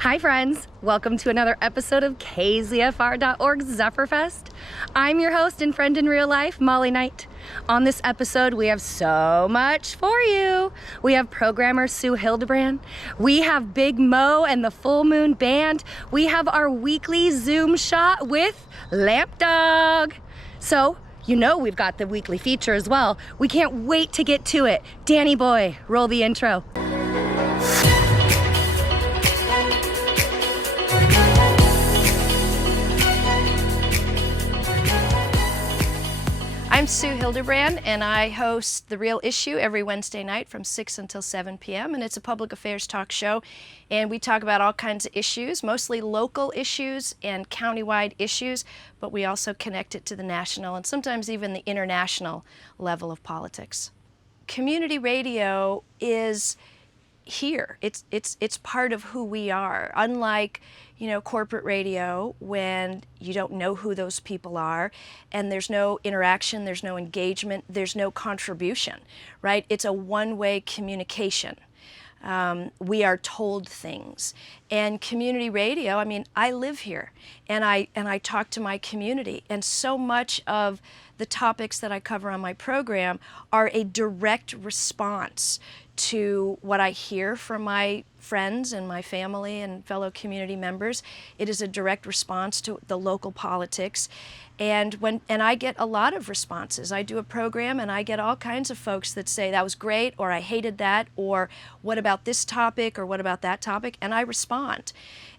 Hi friends, welcome to another episode of KZFR.org's ZephyrFest. I'm your host and friend in real life, Molly Knight. On this episode, we have so much for you. We have programmer Sue Hilderbrand. We have Big Mo and the Full Moon Band. We have our weekly Zoom shot with Lampdog. So, you know we've got the weekly feature as well. We can't wait to get to it. Danny boy, roll the intro. I'm Sue Hilderbrand, and I host The Real Issue every Wednesday night from 6 until 7 p.m., and it's a public affairs talk show, and we talk about all kinds of issues, mostly local issues and countywide issues, but we also connect it to the national and sometimes even the international level of politics. Community radio is here. It's part of who we are. Unlike, corporate radio, when you don't know who those people are and there's no interaction, there's no engagement, there's no contribution, right? It's a one-way communication. We are told things. And community radio, I live here and I talk to my community, and so much of the topics that I cover on my program are a direct response to what I hear from my friends and my family and fellow community members. It is a direct response to the local politics. And I get a lot of responses. I do a program and I get all kinds of folks that say that was great, or I hated that, or what about this topic, or what about that topic, and I respond.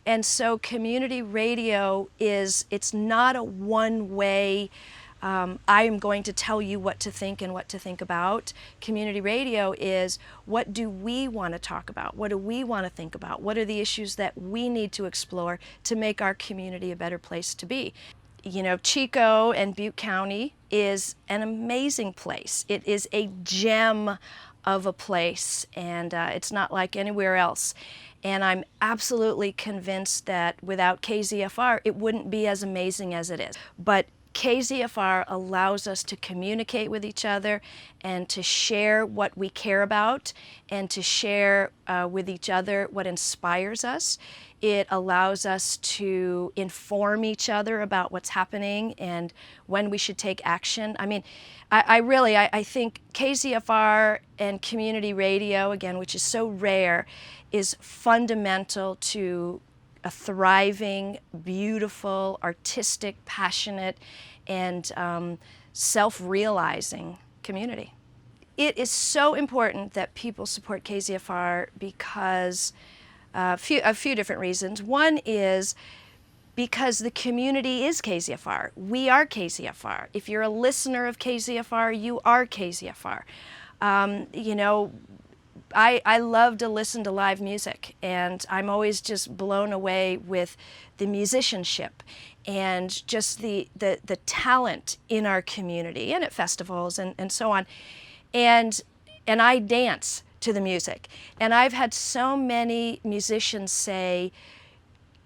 And so community radio it's not a one-way I am going to tell you what to think and what to think about. Community radio is, what do we want to talk about? What do we want to think about? What are the issues that we need to explore to make our community a better place to be? Chico and Butte County is an amazing place. It is a gem of a place, and it's not like anywhere else. And I'm absolutely convinced that without KZFR, it wouldn't be as amazing as it is. But KZFR allows us to communicate with each other and to share what we care about and to share with each other what inspires us. It allows us to inform each other about what's happening and when we should take action. I think KZFR and community radio, again, which is so rare, is fundamental to a thriving, beautiful, artistic, passionate, and self-realizing community. It is so important that people support KZFR because a few different reasons. One is because the community is KZFR. We are KZFR. If you're a listener of KZFR, you are KZFR. I love to listen to live music, and I'm always just blown away with the musicianship and just the talent in our community and at festivals and so on. And I dance to the music. And I've had so many musicians say,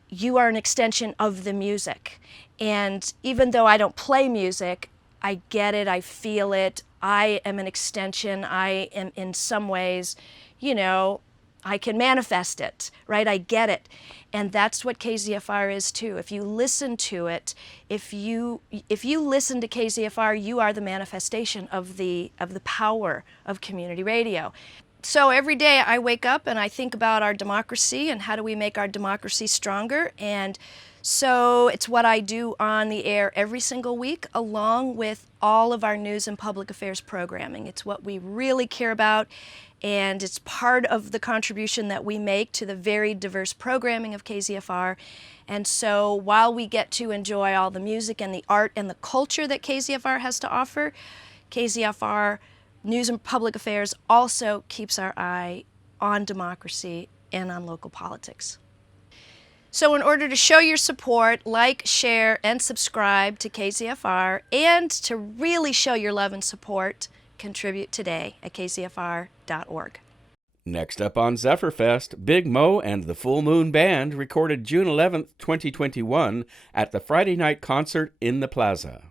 you are an extension of the music. And even though I don't play music, I get it, I feel it. I am an extension. I am, in some ways, I can manifest it, right? I get it. And that's what KZFR is too. If you listen to it, if you listen to KZFR, you are the manifestation of the power of community radio. So every day I wake up and I think about our democracy and how do we make our democracy stronger. And so it's what I do on the air every single week, along with all of our news and public affairs programming. It's what we really care about, and it's part of the contribution that we make to the very diverse programming of KZFR. And so while we get to enjoy all the music and the art and the culture that KZFR has to offer, KZFR News and Public Affairs also keeps our eye on democracy and on local politics. So in order to show your support, like, share, and subscribe to KZFR, and to really show your love and support, contribute today at kzfr.org. Next up on ZephyrFest, Big Mo and the Full Moon Band recorded June 11th, 2021 at the Friday night concert in the Plaza.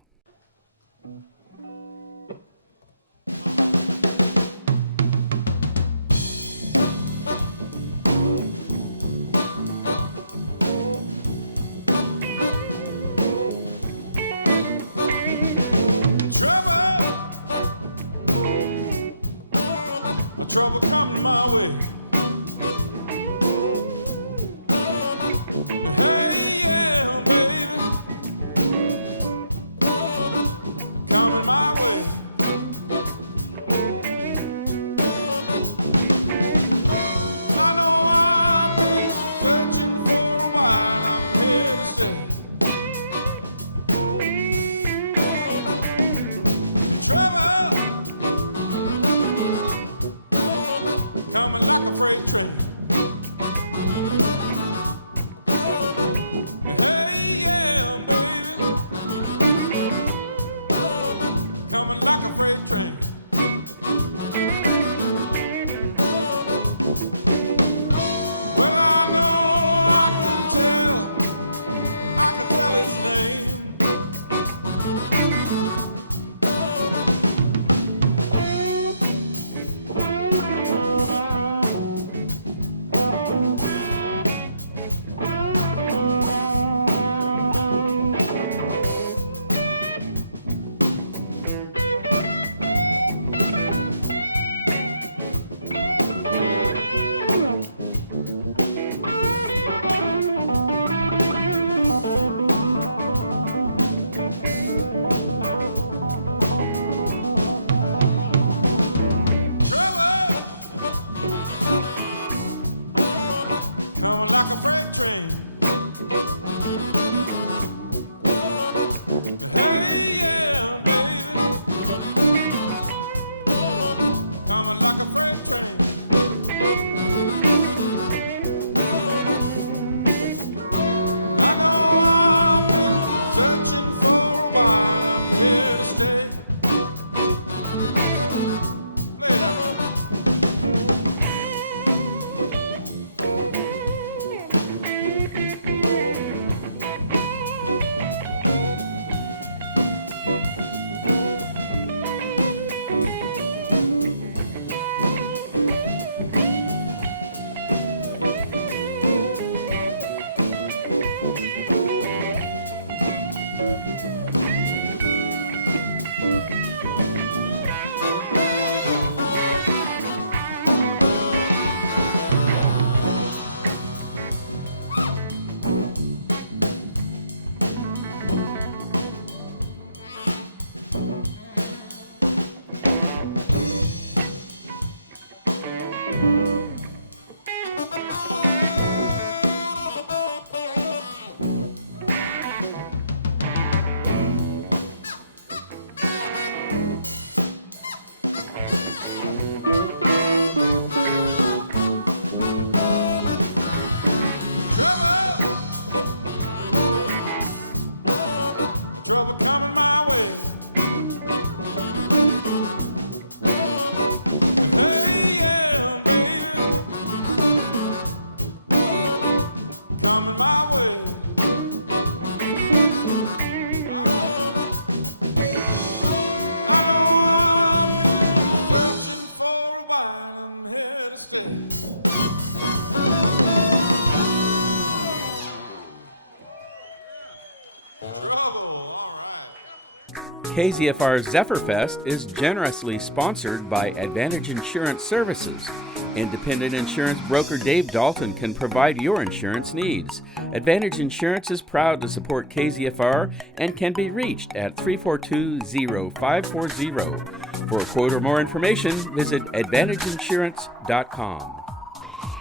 KZFR's ZephyrFest is generously sponsored by Advantage Insurance Services. Independent insurance broker Dave Dalton can provide your insurance needs. Advantage Insurance is proud to support KZFR and can be reached at 342-0540. For a quote or more information, visit AdvantageInsurance.com.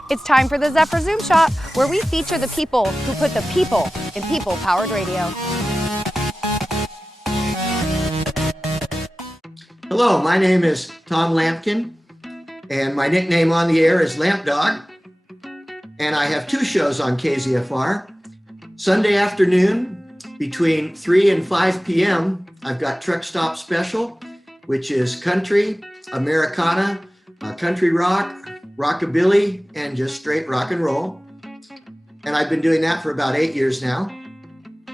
It's time for the Zephyr Zoom Shot, where we feature the people who put the people in people-powered radio. Hello, my name is Tom Lampkin, and my nickname on the air is Lampdog, and I have two shows on KZFR. Sunday afternoon, between 3 and 5 p.m., I've got Truck Stop Special, which is country, Americana, country rock, rockabilly, and just straight rock and roll. And I've been doing that for about 8 years now.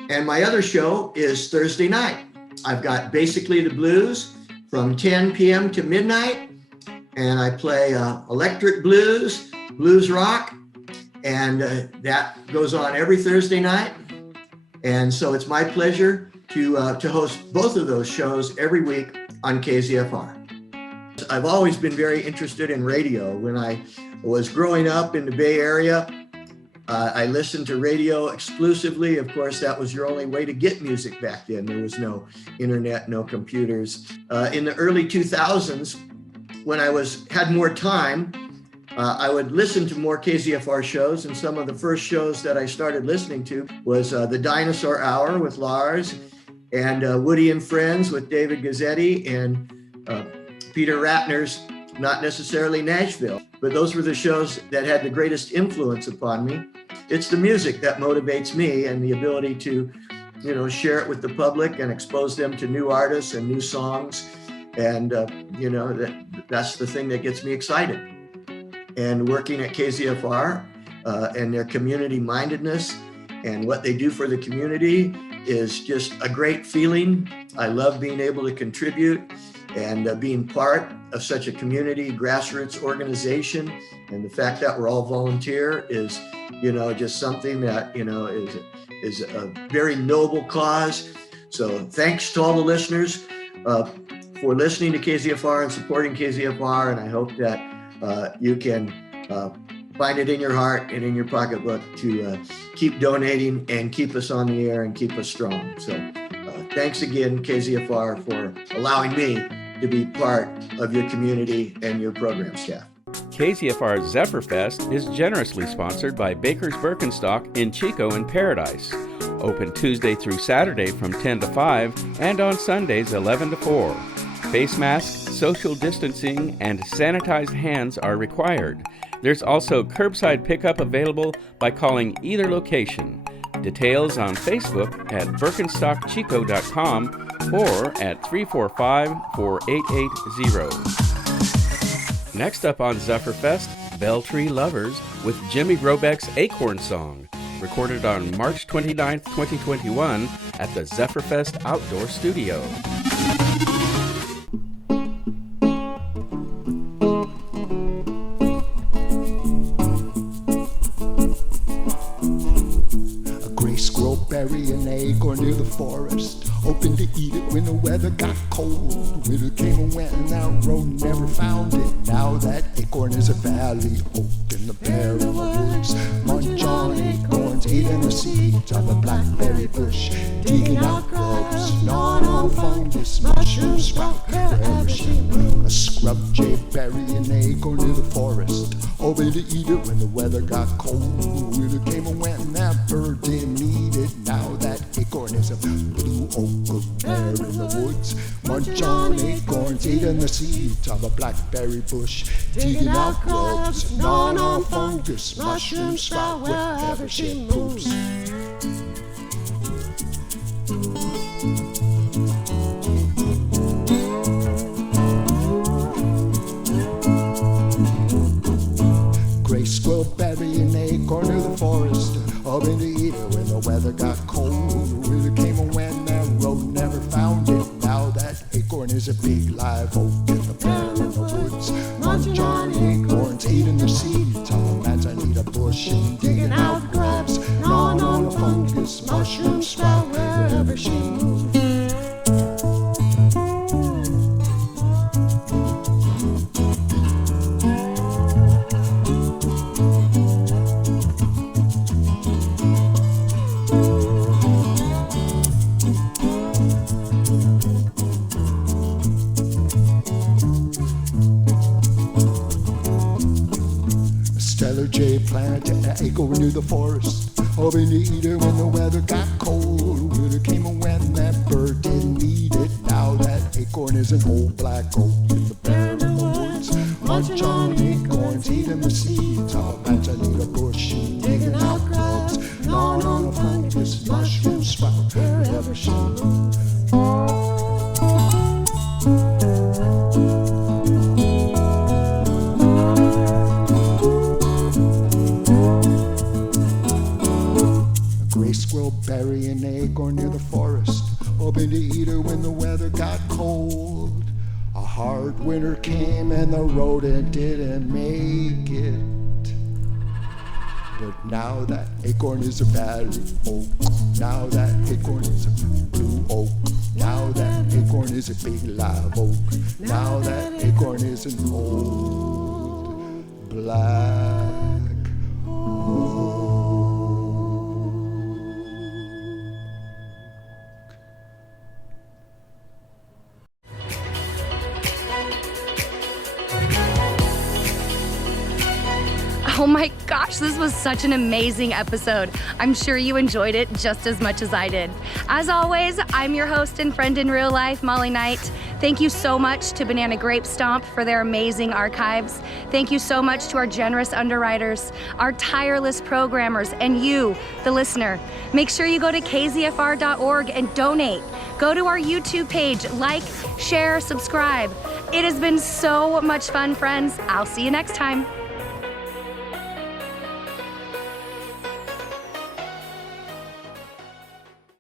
And my other show is Thursday night. I've got Basically the Blues from 10 p.m. to midnight. And I play electric blues, blues rock, and that goes on every Thursday night. And so it's my pleasure to host both of those shows every week on KZFR. I've always been very interested in radio. When I was growing up in the Bay Area, I listened to radio exclusively. Of course, that was your only way to get music back then. There was no internet, no computers. In the early 2000s, when I had more time, I would listen to more KZFR shows. And some of the first shows that I started listening to was the Dinosaur Hour with Lars, and Woody and Friends with David Gazzetti, and Peter Ratner's Not Necessarily Nashville. But those were the shows that had the greatest influence upon me. It's the music that motivates me, and the ability to, share it with the public and expose them to new artists and new songs. And, that's the thing that gets me excited. And working at KZFR and their community mindedness and what they do for the community is just a great feeling. I love being able to contribute and being part of such a community grassroots organization. And the fact that we're all volunteer is, just something that, is a very noble cause. So thanks to all the listeners for listening to KZFR and supporting KZFR. And I hope that you can find it in your heart and in your pocketbook to keep donating and keep us on the air and keep us strong. So thanks again, KZFR, for allowing me to be part of your community and your program staff. KZFR's ZephyrFest is generously sponsored by Baker's Birkenstock in Chico and Paradise. Open Tuesday through Saturday from 10 to 5 and on Sundays 11 to 4. Face masks, social distancing, and sanitized hands are required. There's also curbside pickup available by calling either location. Details on Facebook at birkenstockchico.com or at 345-4880. Next up on ZephyrFest, Belltree Lovers with Jimmy Robeck's Acorn Song, recorded on March 29, 2021 at the ZephyrFest Outdoor Studio. Berry an acorn near the forest, hoping to eat it when the weather got cold. Winter came and went and that road never found it. Now that acorn is a valley oak in the bear in the woods. Munch on acorns, eating the seeds on the blackberry bush, digging out grubs, gnawing on fungus, mushroom sprout wherever she moves. A scrub jay berry an acorn near the forest, hoping to eat it when the weather got cold. Winter came and went and that bird didn't eat it. Now that acorn is a blue oak of bear in the woods. Munch on acorns, eating the seeds of a blackberry bush, digging out grubs, gnawing on fungus, mushroom sprout wherever she moves. Gray squirrel berry an acorn near the forest, hoping to eat it when the weather got cold. The winter came and went, that road never found it. Now that acorn is a big live oak in the bear in the woods. Munch on acorns, eating the seeds on the manzanita bush, and digging out grubs, gnawing on the fungus, mushroom sprout wherever she moves. acorn near the forest. Up in the eater when the weather got cold. Winter came and went, that bird didn't need it. Now that acorn is an old black oak. In the bear in the woods, munch on acorns, eating the seeds. I'll match a little bush, digging out grubs. Gnawing on a fungus, mushroom sprout wherever she moves. Squirrel bury an acorn near the forest. Up in the eater when the weather got cold. A hard winter came and the rodent didn't make it. But now that acorn is a valley oak. Now that acorn is a blue oak. Now that acorn is a big live oak. Now that acorn is an old black oak. Oh my gosh, this was such an amazing episode. I'm sure you enjoyed it just as much as I did. As always, I'm your host and friend in real life, Molly Knight. Thank you so much to Banana Grape Stomp for their amazing archives. Thank you so much to our generous underwriters, our tireless programmers, and you, the listener. Make sure you go to kzfr.org and donate. Go to our YouTube page, like, share, subscribe. It has been so much fun, friends. I'll see you next time.